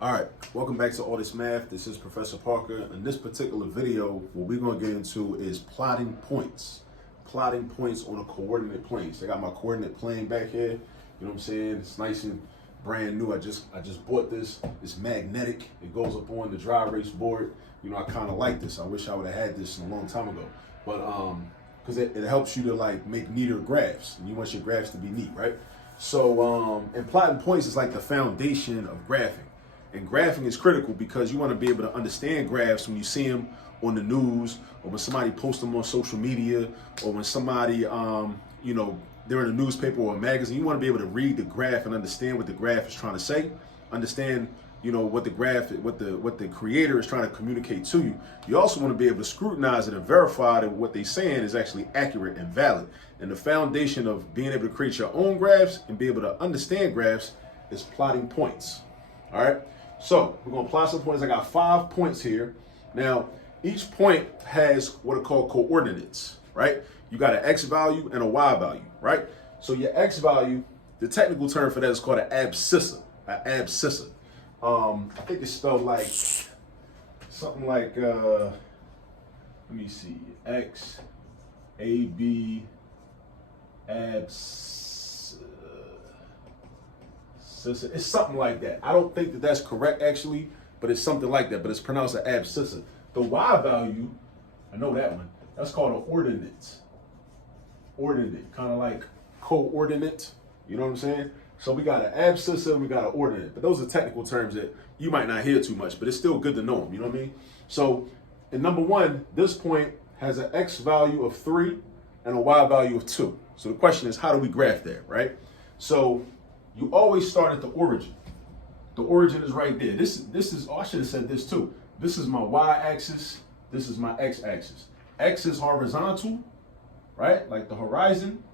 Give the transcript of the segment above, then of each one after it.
All right, welcome back to All This Math. This is Professor Parker. In this particular video, what we're going to get into is plotting points. Plotting points on a coordinate plane. So I got my coordinate plane back here. You know what I'm saying? It's nice and brand new. I just bought this. It's magnetic. It goes up on the dry erase board. You know, I kind of like this. I wish I would have had this a long time ago. But because it helps you to like make neater graphs. And you want your graphs to be neat, right? So and plotting points is like the foundation of graphing. And graphing is critical because you want to be able to understand graphs when you see them on the news, or when somebody posts them on social media, or when somebody, they're in a newspaper or a magazine. You want to be able to read the graph and understand what the graph is trying to say, understand, what the graph, what the creator is trying to communicate to you. You also want to be able to scrutinize it and verify that what they're saying is actually accurate and valid. And the foundation of being able to create your own graphs and be able to understand graphs is plotting points. All right. So we're going to plot some points. I got 5 points here. Now, each point has what are called coordinates, right? You got an X value and a Y value, right? So your X value, the technical term for that is called an abscissa. An abscissa. I think it's spelled like something like, let me see, X, A, B, abscissa. It's something like that. I don't think that that's correct actually, but it's something like that. But it's pronounced an abscissa. The Y value, I know that one. That's called an ordinate. Ordinate, kind of like coordinate. You know what I'm saying? So we got an abscissa and we got an ordinate. But those are technical terms that you might not hear too much, but it's still good to know them. You know what I mean? So in number one, this point has an X value of 3 and a Y value of 2. So the question is, how do we graph that, right? So you always start at the origin. The origin is right there. This is, I should have said this too. This is my y-axis. This is my x-axis. X is horizontal, right? Like the horizon.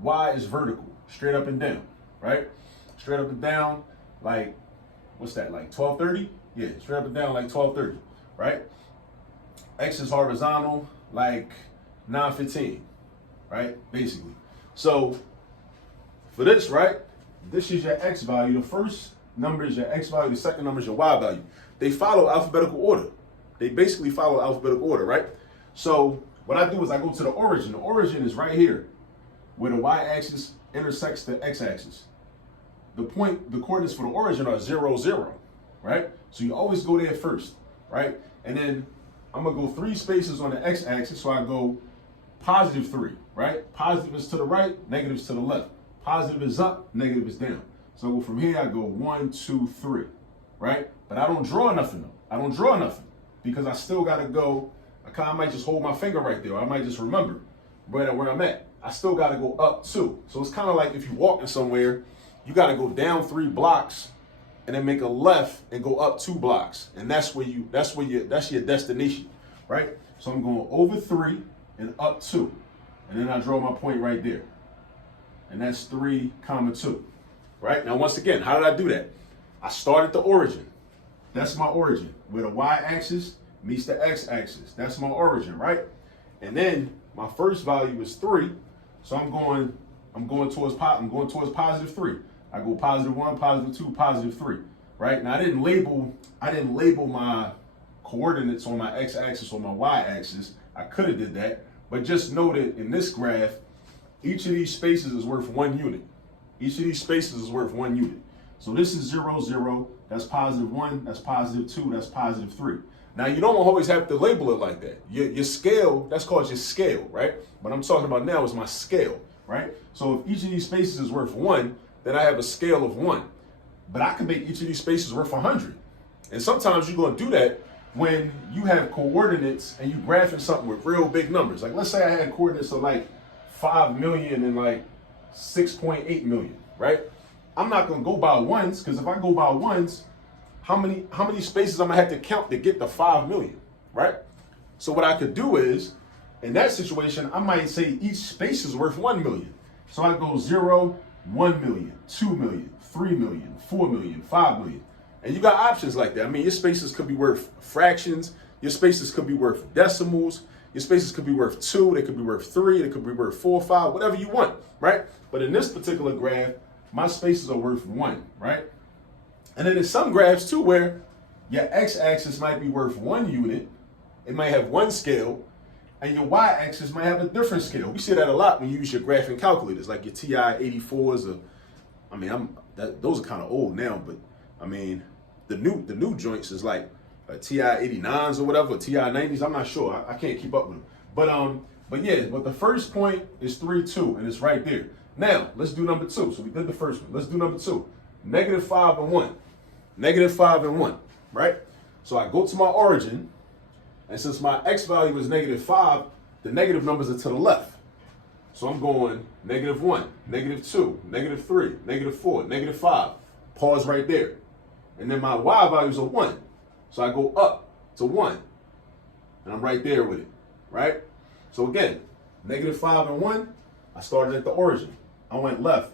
Y is vertical, straight up and down, right? Straight up and down, like, what's that, like 1230? Yeah, straight up and down like 1230, right? X is horizontal, like 915, right? Basically. So for this, right? This is your X value. The first number is your X value. The second number is your Y value. They follow alphabetical order. They basically follow alphabetical order, right? So what I do is I go to the origin. The origin is right here, where the Y-axis intersects the X-axis. The coordinates for the origin are 0, 0, right? So you always go there first, right? And then I'm gonna go 3 spaces on the X-axis. So I go positive 3, right? Positive is to the right, negative is to the left. Positive is up, negative is down. So I go from here, I go 1, 2, 3, right? But I don't draw nothing though. I don't draw nothing because I still gotta go, I might just hold my finger right there. Or I might just remember right at where I'm at. I still gotta go up 2. So it's kind of like if you're walking somewhere, you gotta go down 3 blocks and then make a left and go up 2 blocks. And that's your destination, right? So I'm going over 3 and up 2. And then I draw my point right there. And that's 3, 2, right? Now, once again, how did I do that? I start at the origin. That's my origin, where the Y-axis meets the X-axis. That's my origin, right? And then my first value is 3, so I'm going towards positive 3. I go positive 1, positive 2, positive 3, right? Now I didn't label my coordinates on my X-axis or my Y-axis. I could have did that, but just know that in this graph, each of these spaces is worth 1 unit. Each of these spaces is worth 1 unit. So this is 0, 0, that's positive 1, that's positive 2, that's positive 3. Now you don't always have to label it like that. Your scale, that's called your scale, right? What I'm talking about now is my scale, right? So if each of these spaces is worth 1, then I have a scale of 1. But I can make each of these spaces worth 100. And sometimes you're gonna do that when you have coordinates and you graphing something with real big numbers. Like let's say I had coordinates of like 5 million and like 6.8 million, right? I'm not gonna go by ones, because if I go by ones, how many spaces I'm gonna have to count to get to 5 million, right? So what I could do is, in that situation, I might say each space is worth 1 million. So I go 0, 1 million, 2 million, 3 million, 4 million, 5 million. And you got options like that. I mean, your spaces could be worth fractions, your spaces could be worth decimals, your spaces could be worth 2, they could be worth 3, they could be worth 4, 5, whatever you want, right? But in this particular graph, my spaces are worth 1, right? And then there's some graphs too where your x-axis might be worth 1 unit, it might have one scale, and your y-axis might have a different scale. We see that a lot when you use your graphing calculators, like your TI-84s. Or, I mean, those are kind of old now, but I mean, the new joints is like TI-89s or whatever, TI-90s. I'm not sure. I can't keep up with them. But the first point is 3, 2, and it's right there. Now let's do number 2. So we did the first one. Let's do number 2. -5 and 1. -5 and 1. Right? So I go to my origin, and since my x value is -5, the negative numbers are to the left. So I'm going -1, -2, -3, -4, -5. Pause right there. And then my y values are 1. So I go up to 1. And I'm right there with it. Right? So again, -5 and 1, I started at the origin. I went left.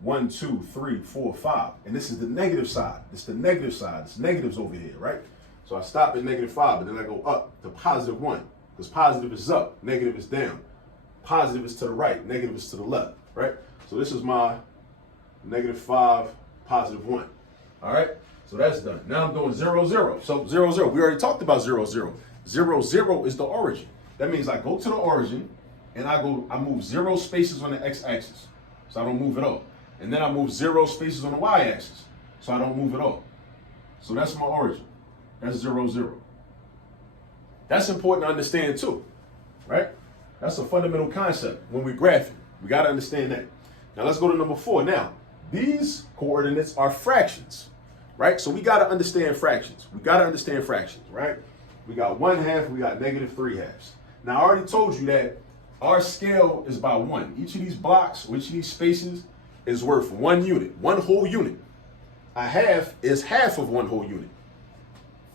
1, 2, 3, 4, 5. And this is the negative side. It's the negative side. It's negatives over here, right? So I stop at -5, and then I go up to +1. Because positive is up, negative is down. Positive is to the right, negative is to the left, right? So this is my -5, +1. All right? So that's done. Now I'm doing 0, 0. So 0, 0. We already talked about 0, 0. 0, 0 is the origin. That means I go to the origin, and I move 0 spaces on the x-axis. So I don't move at all. And then I move 0 spaces on the y-axis, so I don't move at all. So that's my origin. That's 0, 0. That's important to understand too, right? That's a fundamental concept when we're graphing. We got to understand that. Now let's go to number 4. Now, these coordinates are fractions, right? So we got to understand fractions. We got to understand fractions, right? We got 1/2, we got -3/2. Now I already told you that our scale is by 1. Each of these blocks, each of these spaces, is worth 1 unit, 1 whole unit. A half is half of 1 whole unit.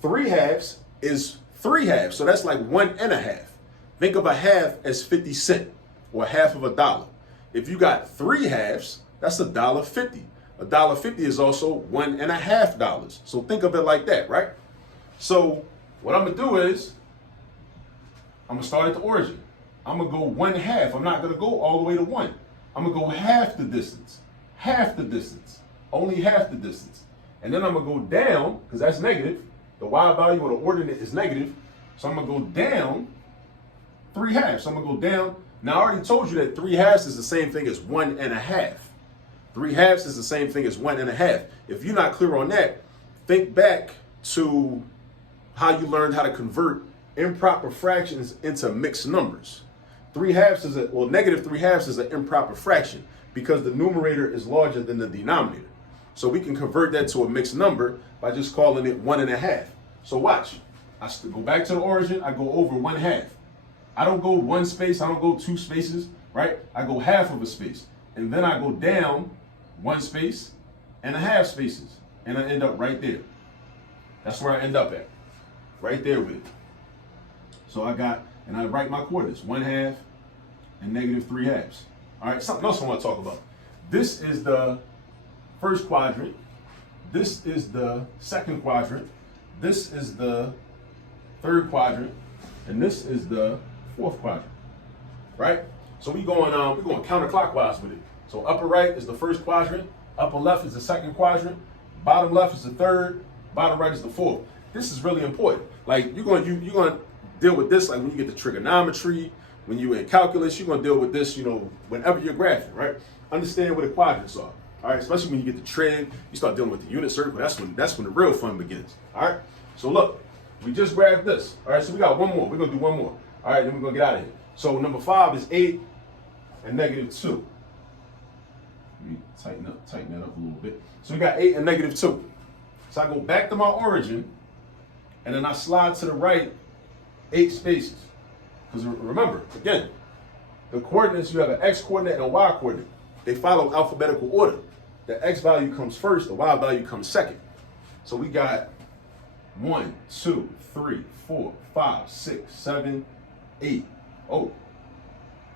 3/2 is 3/2, so that's like 1.5. Think of a half as 50 cents or half of $1. If you got 3/2, that's $1.50. $1.50 is also $1.50. So think of it like that, right? So what I'm gonna do is I'm gonna start at the origin. I'm gonna go 1/2. I'm not gonna go all the way to 1. I'm gonna go half the distance, only half the distance. And then I'm gonna go down, because that's negative. The y value or the ordinate is negative. So I'm gonna go down 3/2. So I'm gonna go down. Now I already told you that 3/2 is the same thing as 1.5. 3/2 is the same thing as 1.5. If you're not clear on that, think back to how you learned how to convert improper fractions into mixed numbers. -3/2 is an improper fraction because the numerator is larger than the denominator. So we can convert that to a mixed number by just calling it 1.5. So watch. I go back to the origin. I go over 1/2. I don't go 1 space. I don't go 2 spaces, right? I go half of a space. And then I go down 1 space and a half spaces. And I end up right there. That's where I end up at. Right there with it. So I write my coordinates, 1/2 and -3/2. All right, something else I want to talk about. This is the first quadrant. This is the second quadrant. This is the third quadrant. And this is the fourth quadrant, right? So we're going counterclockwise with it. So upper right is the first quadrant. Upper left is the second quadrant. Bottom left is the third. Bottom right is the fourth. This is really important. Like you're going to deal with this like when you get to trigonometry, when you're in calculus, you're going to deal with this, whenever you're graphing, right? Understand what the quadrants are. All right, especially when you get to trig, you start dealing with the unit circle. That's when the real fun begins. All right. So look, we just grabbed this. All right, so we got one more. We're gonna do one more. All right, then we're gonna get out of here. So number 5 is 8 and -2. Let me tighten that up a little bit. So we got 8 and -2. So I go back to my origin, and then I slide to the right 8 spaces. Because remember, again, the coordinates, you have an x coordinate and a y coordinate. They follow alphabetical order. The x value comes first, the y value comes second. So we got 1, 2, 3, 4, 5, 6, 7, 8. Oh,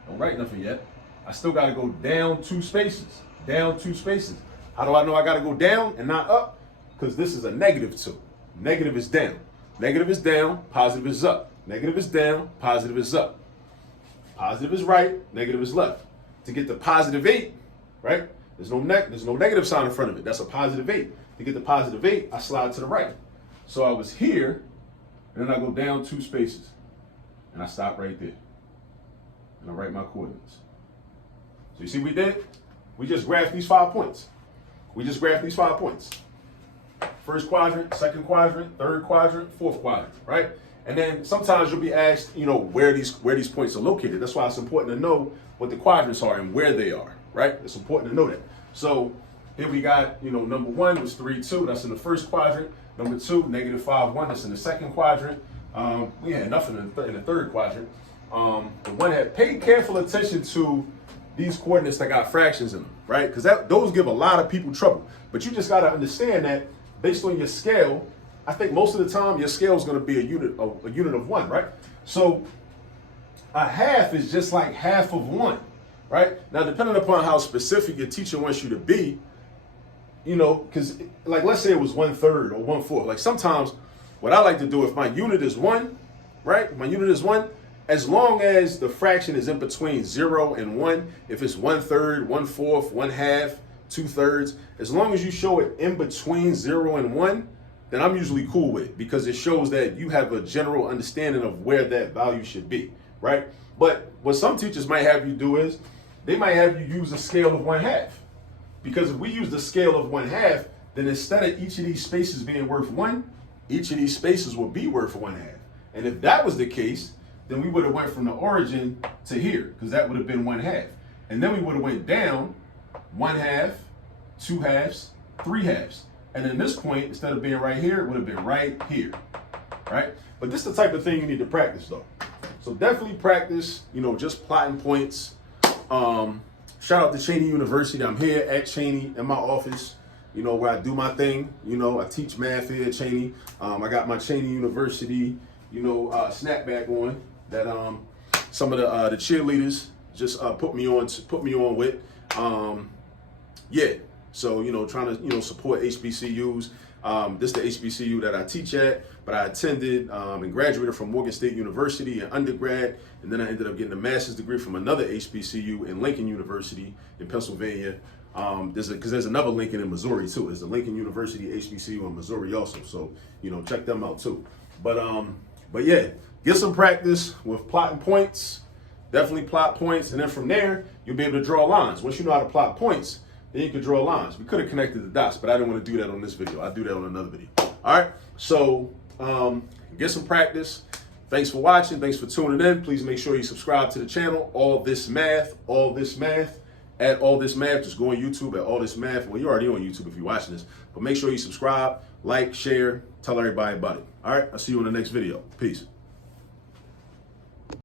don't write nothing yet. I still got to go down 2 spaces. Down 2 spaces. How do I know I got to go down and not up? Because this is a -2. Negative is down. Negative is down, positive is up. Negative is down, positive is up. Positive is right, negative is left. To get to +8, right? There's no negative sign in front of it. That's a +8. to get the positive 8, I slide to the right. So I was here, and then I go down 2 spaces, and I stop right there. And I write my coordinates. So you see what we did? We just graphed these 5 points. First quadrant, second quadrant, third quadrant, fourth quadrant, right? And then sometimes you'll be asked, where these points are located. That's why it's important to know what the quadrants are and where they are, right? It's important to know that. So here we got, number 1 was 3, 2. That's in the first quadrant. Number 2, negative 5, 1. That's in the second quadrant. We had nothing in the third quadrant. The one had paid careful attention to these coordinates that got fractions in them, right? Because those give a lot of people trouble. But you just got to understand that based on your scale, I think most of the time your scale is going to be a unit of 1, right? So a half is just like half of 1, right? Now, depending upon how specific your teacher wants you to be, because like let's say it was 1/3 or 1/4. Like sometimes what I like to do, if my unit is 1, right? My unit is 1. As long as the fraction is in between 0 and 1, if it's 1/3, 1/4, 1/2, 2/3, as long as you show it in between 0 and 1, then I'm usually cool with it because it shows that you have a general understanding of where that value should be, right? But what some teachers might have you do is they might have you use a scale of 1/2. Because if we use the scale of 1/2, then instead of each of these spaces being worth 1, each of these spaces will be worth 1/2. And if that was the case, then we would have went from the origin to here, because that would have been 1/2. And then we would have went down 1/2, 2 halves, 3 halves. And then this point, instead of being right here, it would have been right here, right? But this is the type of thing you need to practice though. So definitely practice, just plotting points. Shout out to Cheyney University. I'm here at Cheyney in my office, where I do my thing. I teach math here at Cheyney. I got my Cheyney University, snapback on that some of the cheerleaders just put me on with. Yeah. So, trying to, support HBCUs. This is the HBCU that I teach at, but I attended and graduated from Morgan State University in undergrad, and then I ended up getting a master's degree from another HBCU in Lincoln University in Pennsylvania. There's another Lincoln in Missouri too. There's a Lincoln University HBCU in Missouri also. So, check them out too. But yeah, get some practice with plotting points. Definitely plot points, and then from there, you'll be able to draw lines. Once you know how to plot points, then you can draw lines. We could have connected the dots, but I didn't want to do that on this video. I'll do that on another video. All right, so get some practice. Thanks for watching. Thanks for tuning in. Please make sure you subscribe to the channel, All This Math. At All This Math, just go on YouTube at All This Math. Well, you're already on YouTube if you're watching this, but make sure you subscribe, like, share, tell everybody about it. All right, I'll see you in the next video. Peace.